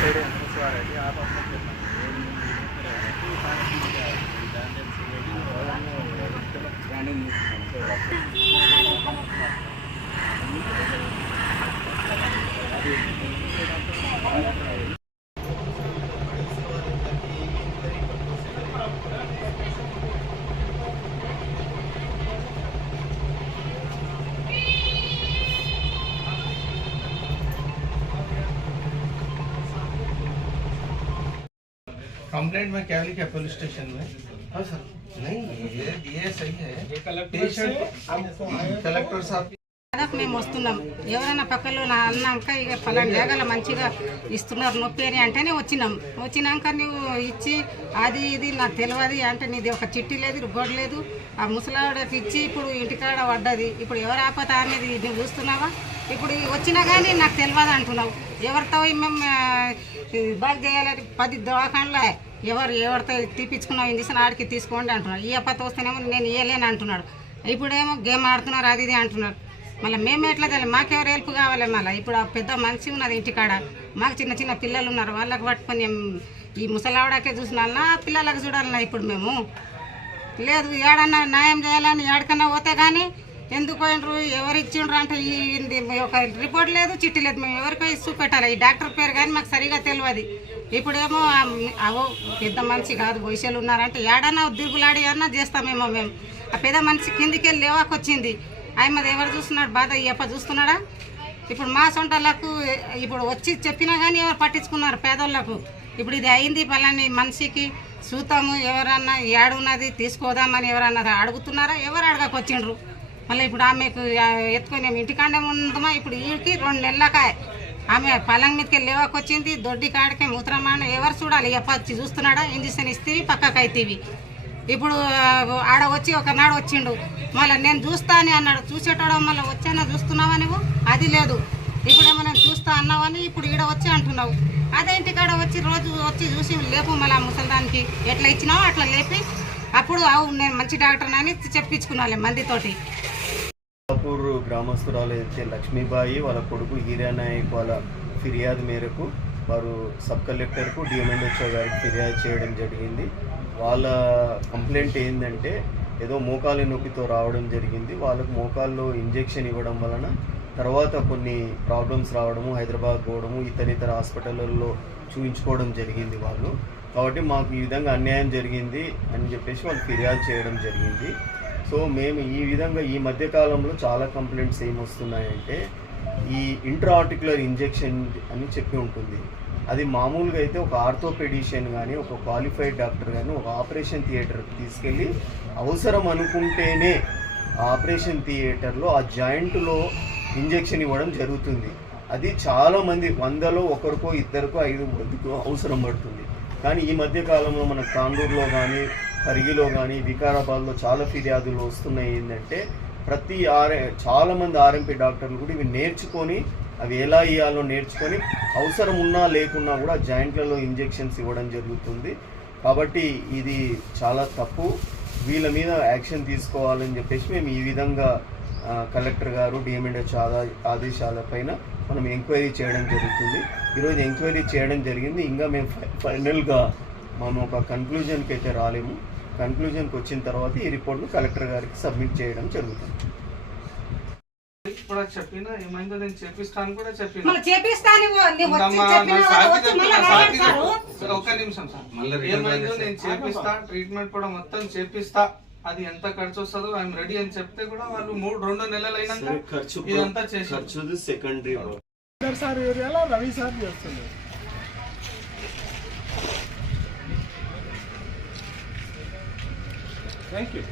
Side municipality ఆ పక్కన complaint में क्या लिखा पुलिस स्टेशन में? हाँ सर, नहीं ये सही है। कलेक्टर साहब మేము వస్తున్నాం. ఎవరైనా పక్కలో నా అన్నాక ఇక ఫలాని జాగాలో మంచిగా ఇస్తున్నారు నొప్పి అని అంటేనే వచ్చినాక నువ్వు ఇచ్చి అది ఇది నాకు తెలియదు అంటే నీది ఒక చిట్టి లేదు రుగ్గోడు లేదు. ఆ ముసలావిడకి ఇచ్చి ఇప్పుడు ఇంటికాడ పడ్డది. ఇప్పుడు ఎవరు ఆపత అనేది నువ్వు చూస్తున్నావా? ఇప్పుడు వచ్చినా కానీ నాకు తెలియదు అంటున్నావు. ఎవరితో మేము బాగా చేయాలని 10 దవాఖానలో ఎవరితో తీపించుకున్నావు ఇంజక్షన్ ఆడికి తీసుకోండి అంటున్నాడు. ఈ అప్పత వస్తేనేమో నేను ఇవ్వలేను అంటున్నాడు. ఇప్పుడేమో గేమ్ ఆడుతున్నారు అది ఇది అంటున్నారు. మళ్ళీ మేము ఎట్లా తెలియదు, మాకెవరు హెల్ప్ కావాలి. మళ్ళీ ఇప్పుడు ఆ పెద్ద మనిషి ఉన్నది ఇంటికాడ, మాకు చిన్న చిన్న పిల్లలు ఉన్నారు, వాళ్ళకి పట్టుకొని ఈ ముసలావిడకే చూసినా పిల్లలకు చూడాలన్నా ఇప్పుడు మేము లేదు. ఏడన్నా న్యాయం చేయాలని ఏడకన్నా పోతే కానీ ఎందుకు పోయినరు ఎవరు ఇచ్చిండ్రు అంటే ఈ ఒక రిపోర్ట్ లేదు చిట్టి లేదు. మేము ఎవరికో చూపెట్టాలి ఈ డాక్టర్ పేరు కానీ మాకు సరిగా తెలియదు. ఇప్పుడేమో అవో పెద్ద మనిషి కాదు వయసులు ఉన్నారంటే ఏడన్నా దిరుగులాడి అన్నా చేస్తామేమో మేము. ఆ పెద్ద మనిషి కిందికి వెళ్ళి లేవాకొచ్చింది. ఆయనది ఎవరు చూస్తున్నాడు బాధ ఈ అప్ప చూస్తున్నాడా? ఇప్పుడు మా సొంటలకు ఇప్పుడు వచ్చి చెప్పినా కానీ ఎవరు పట్టించుకున్నారు పేదోళ్ళకు. ఇప్పుడు ఇది అయింది పలాని మనిషికి చూతాము ఎవరన్నా ఏడున్నది తీసుకోదామని ఎవరన్నా అడుగుతున్నారా? ఎవరు అడగకొచ్చిండ్రు? మళ్ళీ ఇప్పుడు ఆమెకు ఎత్తుకొని ఇంటికాడే ఉందమా? ఇప్పుడు వీడికి 2 నెలలకాయ ఆమె పలంగ మీదకి లేవాకొచ్చింది. దొడ్డి కాడికే మూత్రమాన ఎవరు చూడాలి? ఎప్ప వచ్చి చూస్తున్నాడా? ఇంజక్షన్ ఇస్తేవి పక్కకు అవుతీవి. ఇప్పుడు ఆడ వచ్చి ఒకనాడు వచ్చిండు, మళ్ళీ నేను చూస్తా అని అన్నాడు. చూసేటోడు మళ్ళీ వచ్చానా చూస్తున్నావా నువ్వు? అది లేదు. ఇప్పుడేమో నేను చూస్తా అన్నావని ఇప్పుడు ఈడ వచ్చి అంటున్నావు. అదే ఇంటికాడ వచ్చి రోజు వచ్చి చూసి లేపు మళ్ళీ ముసలిదానికి ఎట్లా ఇచ్చినావో అట్లా లేపి అప్పుడు నేను మంచి డాక్టర్ అని చెప్పించుకున్నాలే మందితోటి. గ్రామస్తురాలైతే లక్ష్మీబాయి వాళ్ళ కొడుకు హీరానాయక్ వాళ్ళ ఫిర్యాదు మేరకు వారు సబ్ కలెక్టర్కు డిఎంఎన్హెచ్ఓ గారికి ఫిర్యాదు చేయడం జరిగింది. వాళ్ళ కంప్లైంట్ ఏంటంటే ఏదో మోకాలి నొప్పితో రావడం జరిగింది. వాళ్ళకు మోకాల్లో ఇంజెక్షన్ ఇవ్వడం వలన తర్వాత కొన్ని ప్రాబ్లమ్స్ రావడము, హైదరాబాద్ పోవడము, ఇతర హాస్పిటల్లో చూపించుకోవడం జరిగింది వాళ్ళు. కాబట్టి మాకు ఈ విధంగా అన్యాయం జరిగింది అని చెప్పేసి వాళ్ళు ఫిర్యాదు చేయడం జరిగింది. సో మేము ఈ విధంగా ఈ మధ్యకాలంలో చాలా కంప్లైంట్స్ ఏమొస్తున్నాయంటే ఈ ఇంట్రాఆర్టికులర్ ఇంజెక్షన్ అని చెప్పి ఉంటుంది. అది మామూలుగా అయితే ఒక ఆర్థోపెడిషియన్ కానీ ఒక క్వాలిఫైడ్ డాక్టర్ కానీ ఒక ఆపరేషన్ థియేటర్కి తీసుకెళ్ళి అవసరం అనుకుంటేనే ఆపరేషన్ థియేటర్లో ఆ జాయింట్లో ఇంజెక్షన్ ఇవ్వడం జరుగుతుంది. అది చాలామంది 100లో 1కో 2కో 5 మందికో అవసరం పడుతుంది. కానీ ఈ మధ్యకాలంలో మన తాండూరులో కానీ పరిగిలో కానీ వికారాబాద్లో చాలా ఫిర్యాదులు వస్తున్నాయి. ఏంటంటే చాలామంది ఆర్ఎంపీ డాక్టర్లు కూడా ఇవి నేర్చుకొని అవి ఎలా ఇవ్వాలో నేర్చుకొని అవసరం ఉన్నా లేకున్నా కూడా జాయింట్లలో ఇంజెక్షన్స్ ఇవ్వడం జరుగుతుంది. కాబట్టి ఇది చాలా తప్పు. వీళ్ళ మీద యాక్షన్ తీసుకోవాలని చెప్పేసి మేము ఈ విధంగా కలెక్టర్ గారు డిఎంఎన్హెచ్ఓ ఆదేశాలపైన మనం ఎంక్వైరీ చేయడం జరుగుతుంది. ఈరోజు ఎంక్వైరీ చేయడం జరిగింది. ఇంకా మేము ఫైనల్గా మనం ఒక కన్క్లూజన్కి అయితే రాలేము. కన్క్లూజన్కి వచ్చిన తర్వాత ఈ రిపోర్ట్ను కలెక్టర్ గారికి సబ్మిట్ చేయడం జరుగుతుంది. కూడా చెప్పినా ఏమైందో నేను చేపిస్తాను కూడా చెప్పిన. ఒక్క నిమిషం సార్, ఏమైందో నేను చేపిస్తా, ట్రీట్మెంట్ కూడా మొత్తం చేపిస్తా, అది ఎంత ఖర్చు వస్తుందో ఐఎమ్ రెడీ అని చెప్తే కూడా వాళ్ళు 2 నెలలు అయినాక ఇదంతా చేసి సెకండరీ సార్ ఏరియాలో రవి సార్ చేస్తున్నారు. Thank you.